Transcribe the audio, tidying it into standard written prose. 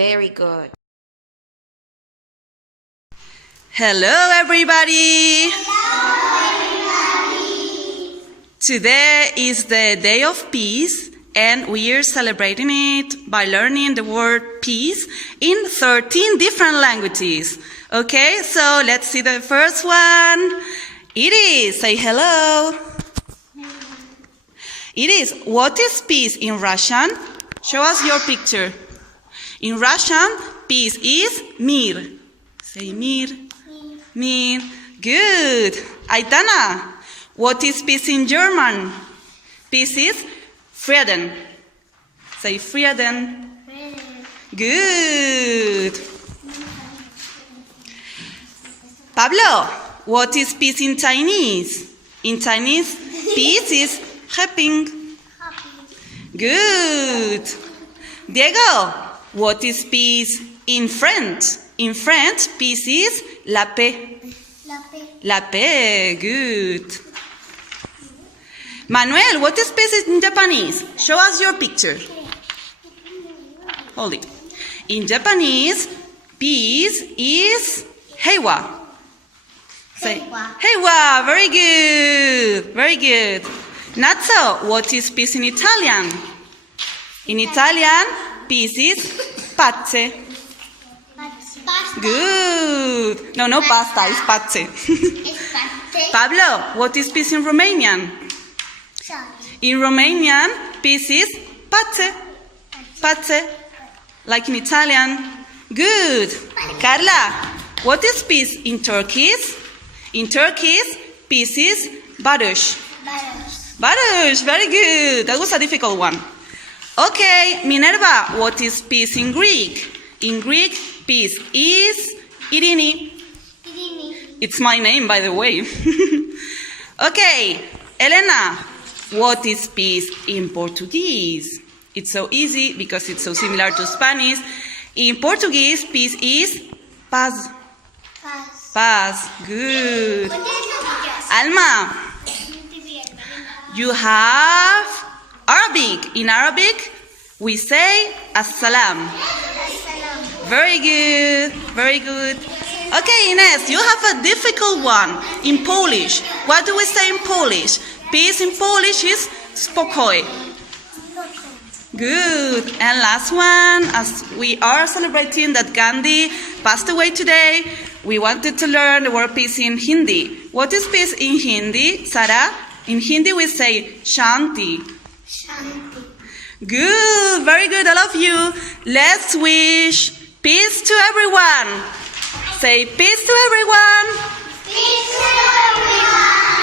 Very good. Hello, everybody. Today is the Day of Peace, and we are celebrating it by learning the word peace in 13 different languages. Okay, so let's see the first one. It is, say hello. It is, what is peace in Russian? Show us your picture. In Russian, peace is mir. Say mir. Mir. Good. Aitana, what is peace in German? Peace is Frieden. Say Frieden. Good. Pablo, what is peace in Chinese? In Chinese, peace is happy. Good. Diego, what is peace in French? In French, peace is la paix. La paix. Good. Manuel, what is peace in Japanese? Show us your picture. Hold it. In Japanese, peace is heiwa. Say heiwa. Very good. Very good. Natso, what is peace in Italian? In Italian, peace is pace. Good. No pasta, it's pace. Pablo, what is peace in Romanian? In Romanian, peace is pace. Pace. Like in Italian. Good. Carla, what is peace in Turkish? In Turkish, peace is barış. Barış, very good. That was a difficult one. Okay, Minerva, what is peace in Greek? In Greek, peace is irini. It's my name, by the way. Okay, Elena, what is peace in Portuguese? It's so easy because it's so similar to Spanish. In Portuguese, peace is paz. Paz, good. Alma, you have Arabic. In Arabic, we say assalam. Very good, very good. Okay, Ines, you have a difficult one. In Polish, what do we say in Polish? Peace in Polish is spokoj. Good. And last one, as we are celebrating that Gandhi passed away today, we wanted to learn the word peace in Hindi. What is peace in Hindi, Sarah? In Hindi we say shanti. Good, very good, all of you. Let's wish peace to everyone. Say peace to everyone. Peace to everyone.